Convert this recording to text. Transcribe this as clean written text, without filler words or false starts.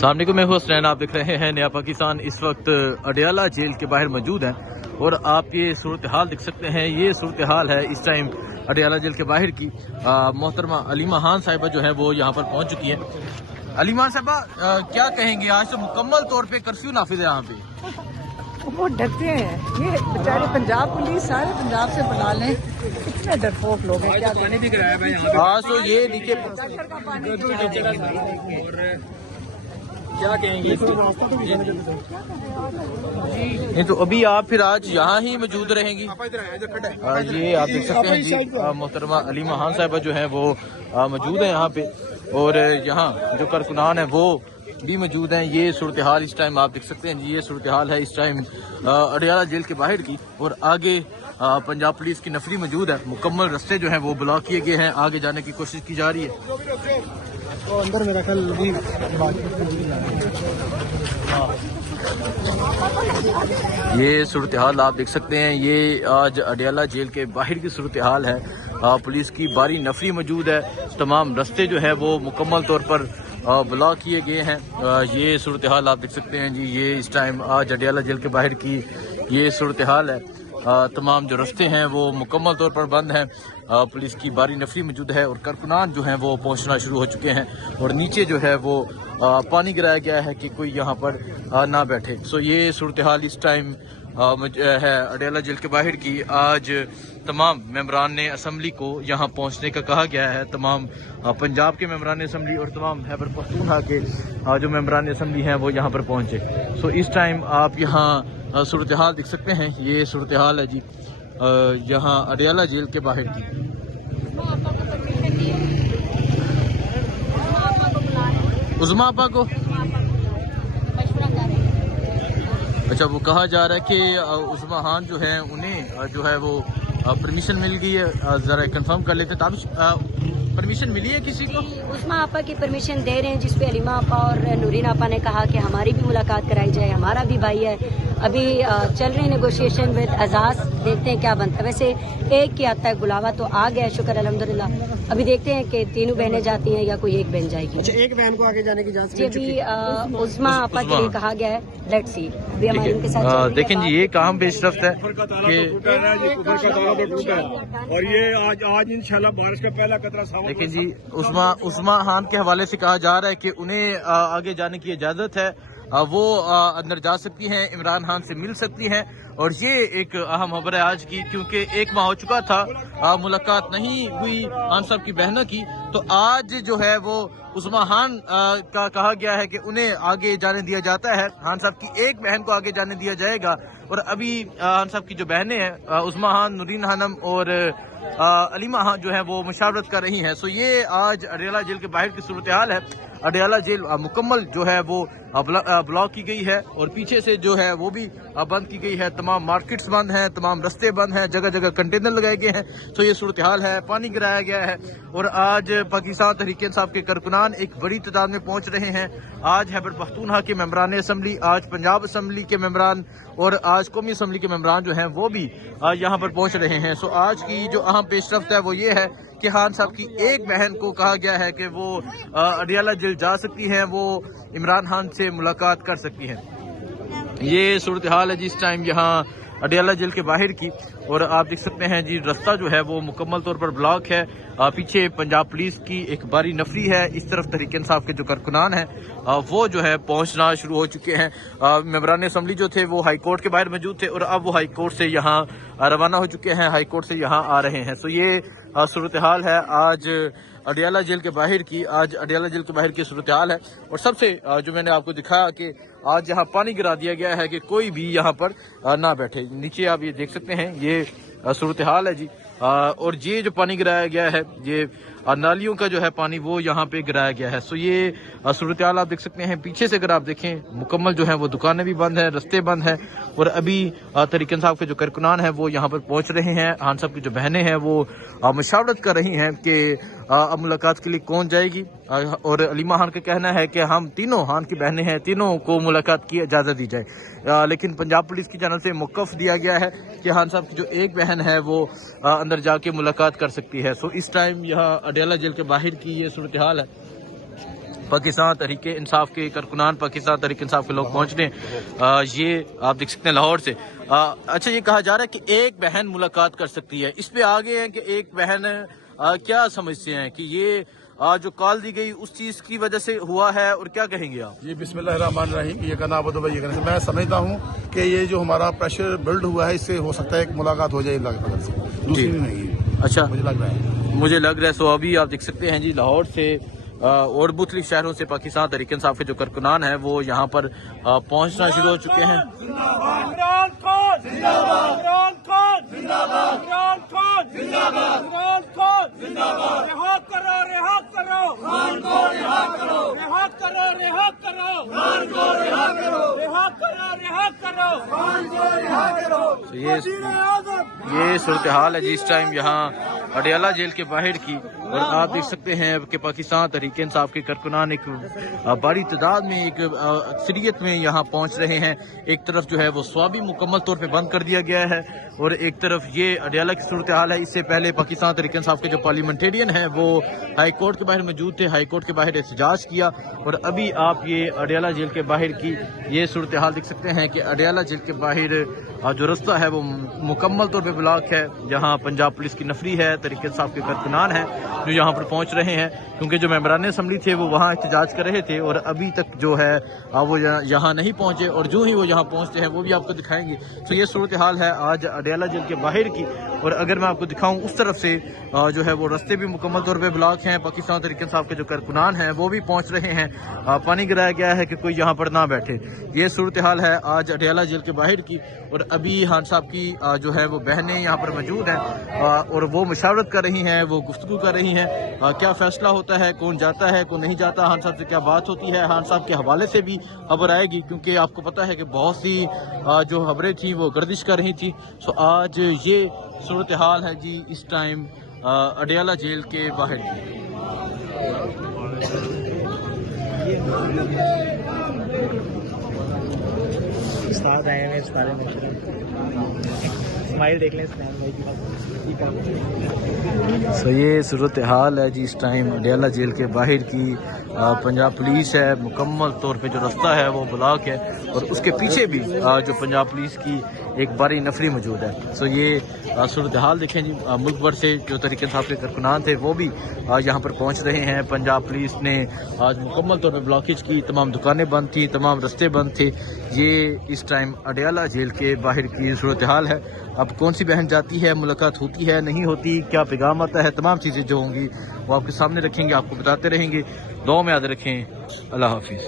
السلام علیکم، میں ہوں حسنین، آپ دیکھ رہے ہیں نیا پاکستان۔ اس وقت اڈیالہ جیل کے باہر موجود ہیں اور آپ یہ صورتحال دیکھ سکتے ہیں۔ یہ صورتحال ہے اس ٹائم اڈیالہ جیل کے باہر کی۔ محترمہ علیمہ خان صاحبہ جو ہے وہ یہاں پر پہنچ چکی ہیں۔ علیمہ صاحبہ کیا کہیں گے؟ آج تو مکمل طور پہ کرفیو نافذ ہے یہاں پہ۔ وہ ڈرتے ہیں، یہ بیچارے پنجاب پولیس سارے پنجاب سے بلا لیں، اتنے ڈرپوک لوگ ہیں۔ کیا پانی بھی کرایا ہے یہاں پہ، آج تو یہ نیچے کیا کہیں گے؟ نہیں تو ابھی آپ پھر آج یہاں ہی موجود رہیں گی؟ یہ آپ دیکھ سکتے ہیں جی، محترمہ علیمہ خان صاحبہ جو ہیں وہ موجود ہیں یہاں پہ، اور یہاں جو کارکنان ہیں وہ بھی موجود ہیں۔ یہ صورتحال اس ٹائم آپ دیکھ سکتے ہیں جی، یہ صورتحال ہے اس ٹائم اڈیالہ جیل کے باہر کی، اور آگے پنجاب پولیس کی نفری موجود ہے۔ مکمل رستے جو ہیں وہ بلاک کیے گئے ہیں، آگے جانے کی کوشش کی جا رہی ہے۔ اندر میرا خیال یہ صورتحال آپ دیکھ سکتے ہیں، یہ آج اڈیالہ جیل کے باہر کی صورتحال ہے۔ پولیس کی باری نفری موجود ہے، تمام رستے جو ہے وہ مکمل طور پر بلاک کیے گئے ہیں۔ یہ صورتحال آپ دیکھ سکتے ہیں جی، یہ اس ٹائم آج اڈیالہ جیل کے باہر کی یہ صورتحال ہے۔ تمام جو رستے ہیں وہ مکمل طور پر بند ہیں، پولیس کی باری نفری موجود ہے، اور کارکنان جو ہیں وہ پہنچنا شروع ہو چکے ہیں، اور نیچے جو ہے وہ پانی گرایا گیا ہے کہ کوئی یہاں پر نہ بیٹھے۔ سو یہ صورتحال اس ٹائم ہے اڈیالہ جیل کے باہر کی۔ آج تمام ممبران اسمبلی کو یہاں پہنچنے کا کہا گیا ہے، تمام پنجاب کے ممبران اسمبلی اور تمام خیبر پختونخوا کے جو ممبران اسمبلی ہیں وہ یہاں پر پہنچے۔ سو اس ٹائم آپ یہاں صورتحال دیکھ سکتے ہیں، یہ صورتحال ہے جی یہاں اڈیالہ جیل کے باہر کی۔ عظمیٰ آپا کو اچھا، وہ کہا جا رہا ہے کہ عظمیٰ خان جو ہے انہیں جو ہے وہ پرمیشن مل گئی ہے، ذرا کنفرم کر لیتے۔ پرمیشن ملی ہے کسی کو؟ عظمیٰ آپا کی پرمیشن دے رہے ہیں، جس پہ علیمہ آپا اور نورین آپا نے کہا کہ ہماری بھی ملاقات کرائی جائے، ہمارا بھی بھائی ہے۔ ابھی چل رہی نیگوشیشن ود اعزاز، دیکھتے ہیں کیا بنتا ہے۔ ویسے ایک کی آتا ہے بلاوا تو آ گیا، شکر الحمدللہ۔ ابھی دیکھتے ہیں کہ تینوں بہنیں جاتی ہیں یا کوئی ایک بہن جائے گی۔ ایک بہن کو آگے جانے کی اجازت جی ابھی عظمیٰ آپا کے لیے کہا گیا ہے، لیٹ سی ابھی ہمارے ان کے ساتھ دیکھیں جی، یہ کام پیش رفت ہے کہ اور یہ آج انشاءاللہ بارش کا پہلا قطرہ سامنے۔ دیکھیں جی، عظمیٰ خان کے حوالے سے کہا جا رہا ہے کہ انہیں آگے جانے کی اجازت ہے، وہ اندر جا سکتی ہیں، عمران خان سے مل سکتی ہیں، اور یہ ایک اہم خبر ہے آج کی، کیونکہ ایک ماہ ہو چکا تھا ملاقات نہیں ہوئی خان صاحب کی بہنوں کی۔ تو آج جو ہے وہ عظمیٰ خان کا کہا گیا ہے کہ انہیں آگے جانے دیا جاتا ہے، خان صاحب کی ایک بہن کو آگے جانے دیا جائے گا، اور ابھی خان صاحب کی جو بہنیں ہیں عظمیٰ خان، نورین خانم اور علیمہ خان جو ہیں وہ مشاورت کر رہی ہیں۔ سو یہ آج اڈیالہ جیل کے باہر کی صورتحال ہے۔ اڈیالہ جیل مکمل جو ہے وہ بلاک کی گئی ہے، اور پیچھے سے جو ہے وہ بھی بند کی گئی ہے، تمام مارکیٹس بند ہیں، تمام رستے بند ہیں، جگہ جگہ کنٹینر لگائے گئے ہیں۔ تو یہ صورتحال ہے، پانی گرایا گیا ہے، اور آج پاکستان تحریک انصاف کے کارکنان ایک بڑی تعداد میں پہنچ رہے ہیں۔ آج خیبر پختونخوا کے ممبران اسمبلی، آج پنجاب اسمبلی کے ممبران، اور آج قومی اسمبلی کے ممبران جو ہیں وہ بھی یہاں پر پہنچ رہے ہیں۔ سو آج کی جو اہم پیش رفت ہے وہ یہ ہے کہ خان صاحب کی ایک بہن کو کہا گیا ہے کہ وہ اڈیالہ جیل جا سکتی ہیں، وہ عمران خان سے ملاقات کر سکتی ہیں۔ یہ صورتحال ہے جس ٹائم یہاں اڈیالہ جیل کے باہر کی، اور آپ دیکھ سکتے ہیں جی رستہ جو ہے وہ مکمل طور پر بلاک ہے۔ پیچھے پنجاب پولیس کی ایک باری نفری ہے، اس طرف تحریک انصاف کے جو کارکنان ہیں وہ جو ہے پہنچنا شروع ہو چکے ہیں۔ ممبران اسمبلی جو تھے وہ ہائی کورٹ کے باہر موجود تھے، اور اب وہ ہائی کورٹ سے یہاں روانہ ہو چکے ہیں، ہائی کورٹ سے یہاں آ رہے ہیں۔ سو یہ صورتحال ہے آج اڈیالہ جیل کے باہر کی، آج اڈیالہ جیل کے باہر کی صورتحال ہے۔ اور سب سے جو میں نے آپ کو دکھایا کہ آج یہاں پانی گرا دیا گیا ہے کہ کوئی بھی یہاں پر نہ بیٹھے۔ نیچے آپ یہ دیکھ سکتے ہیں، یہ صورتحال ہے جی، اور یہ جو پانی گرایا گیا ہے، یہ نالیوں کا جو ہے پانی وہ یہاں پہ گرایا گیا ہے۔ سو یہ صورتحال آپ دیکھ سکتے ہیں۔ پیچھے سے اگر آپ دیکھیں، مکمل جو ہے وہ دکانیں بھی بند ہیں، رستے بند ہیں، اور ابھی تحریک انصاف کے جو کارکنان ہیں وہ یہاں پر پہنچ رہے ہیں۔ خان صاحب کی جو بہنیں ہیں وہ مشاورت کر رہی ہیں کہ ملاقات کے لیے کون جائے گی، اور علیمہ خان کا کہنا ہے کہ ہم تینوں خان کی بہنیں ہیں، تینوں کو ملاقات کی اجازت دی جائے، لیکن پنجاب پولیس کی جانب سے موقف دیا گیا ہے کہ خان صاحب کی جو ایک بہن ہے وہ اندر جا کے ملاقات کر سکتی ہے۔ سو اس ٹائم یہاں اڈیالہ جیل کے باہر کی یہ صورتحال ہے۔ پاکستان تحریک انصاف کے کارکنان، پاکستان تحریک انصاف کے لوگ پہنچ رہے ہیں. یہ آپ دیکھ سکتے ہیں لاہور سے. اچھا، یہ کہا جا رہا ہے کہ ایک بہن ملاقات کر سکتی ہے، اس پہ آگے ہیں کہ ایک بہن کیا سمجھتے ہیں کہ یہ جو کال دی گئی اس چیز کی وجہ سے ہوا ہے، اور کیا کہیں گے آپ؟ یہ بسم اللہ الرحمن الرحیم، یہ کرنا ابو دبئی، یہ کرنا. میں سمجھتا ہوں کہ یہ جو ہمارا پریشر بلڈ ہوا ہے، اس سے ہو سکتا ہے ایک ملاقات ہو جائے اللہ کی مدد سے، دوسری نہیں. اچھا، مجھے لگ رہا ہے. سو ابھی آپ دیکھ سکتے ہیں جی لاہور سے اور مختلف شہروں سے پاکستان تحریک انصاف کے جو کارکنان ہیں وہ یہاں پر پہنچنا شروع ہو چکے ہیں. یہ صورتحال ہے جی اس ٹائم یہاں اڈیالہ جیل کے باہر کی، اور آپ دیکھ سکتے ہیں کہ پاکستان تحریک انصاف کے کارکنان ایک بڑی تعداد میں، ایک اکثریت میں یہاں پہنچ رہے ہیں. ایک طرف جو ہے وہ سوابی مکمل طور پہ بند کر دیا گیا ہے، اور ایک طرف یہ اڈیالہ کی صورتحال ہے. اس سے پہلے پاکستان تحریک انصاف کے جو پارلیمنٹیرین ہیں وہ ہائی کورٹ کے باہر موجود تھے، ہائی کورٹ کے باہر احتجاج کیا، اور ابھی آپ یہ اڈیالہ جیل کے باہر کی یہ صورتحال دیکھ سکتے ہیں کہ اڈیالہ جیل کے باہر جو رستہ ہے وہ مکمل طور پہ بلاک ہے. یہاں پنجاب پولیس کی نفری ہے، تحریک انصاف کے کارکنان ہیں جو یہاں پر پہنچ رہے ہیں، کیونکہ جو ممبران اسمبلی تھے وہ وہاں احتجاج کر رہے تھے اور ابھی تک جو ہے وہ یہاں نہیں پہنچے، اور جو ہی وہ یہاں پہنچتے ہیں وہ بھی آپ کو دکھائیں گے. تو یہ صورتحال ہے آج اڈیالہ جیل کے باہر کی، اور اگر میں آپ کو دکھاؤں اس طرف سے جو ہے وہ رستے بھی مکمل طور پہ بلاک ہیں. پاکستان تحریک انصاف کے جو کارکنان ہیں وہ بھی پہنچ رہے ہیں، پانی گرایا گیا ہے کہ کوئی یہاں پر نہ بیٹھے. یہ صورتحال ہے آج اڈیالہ جیل کے باہر کی، اور ابھی خان صاحب کی جو ہے وہ بہنیں یہاں پر موجود ہیں، اور وہ مشاورت کر رہی ہیں، وہ گفتگو کر رہی ہیں. کیا فیصلہ ہوتا ہے، کون جاتا ہے کون نہیں جاتا، خان صاحب سے کیا بات ہوتی ہے، خان صاحب کے حوالے سے بھی خبر آئے گی، کیونکہ آپ کو پتہ ہے کہ بہت سی جو خبریں تھیں وہ گردش کر رہی تھیں. سو آج یہ صورتحال ہے جی اس ٹائم اڈیالہ جیل کے باہر کی. استاد آئے ہیں اس بارے میں اسماعیل دیکھ لیں. سو یہ صورتحال ہے جی اس ٹائم اڈیالہ جیل کے باہر کی. پنجاب پولیس ہے، مکمل طور پہ جو رستہ ہے وہ بلاک ہے، اور اس کے پیچھے بھی جو پنجاب پولیس کی ایک بڑی نفری موجود ہے. سو یہ صورتحال دیکھیں جی، ملک بھر سے جو تحریک انصاف کے کارکنان تھے وہ بھی یہاں پر پہنچ رہے ہیں. پنجاب پولیس نے آج مکمل طور پہ بلاکیج کی، تمام دکانیں بند تھیں، تمام رستے بند تھے. یہ اس ٹائم اڈیالہ جیل کے باہر کی صورتحال ہے. اب کون سی بہن جاتی ہے، ملاقات ہوتی ہے نہیں ہوتی، کیا پیغام آتا ہے، تمام چیزیں جو ہوں گی وہ آپ کے سامنے رکھیں گے، آپ کو بتاتے رہیں گے. دعا میں یاد رکھیں. اللہ حافظ.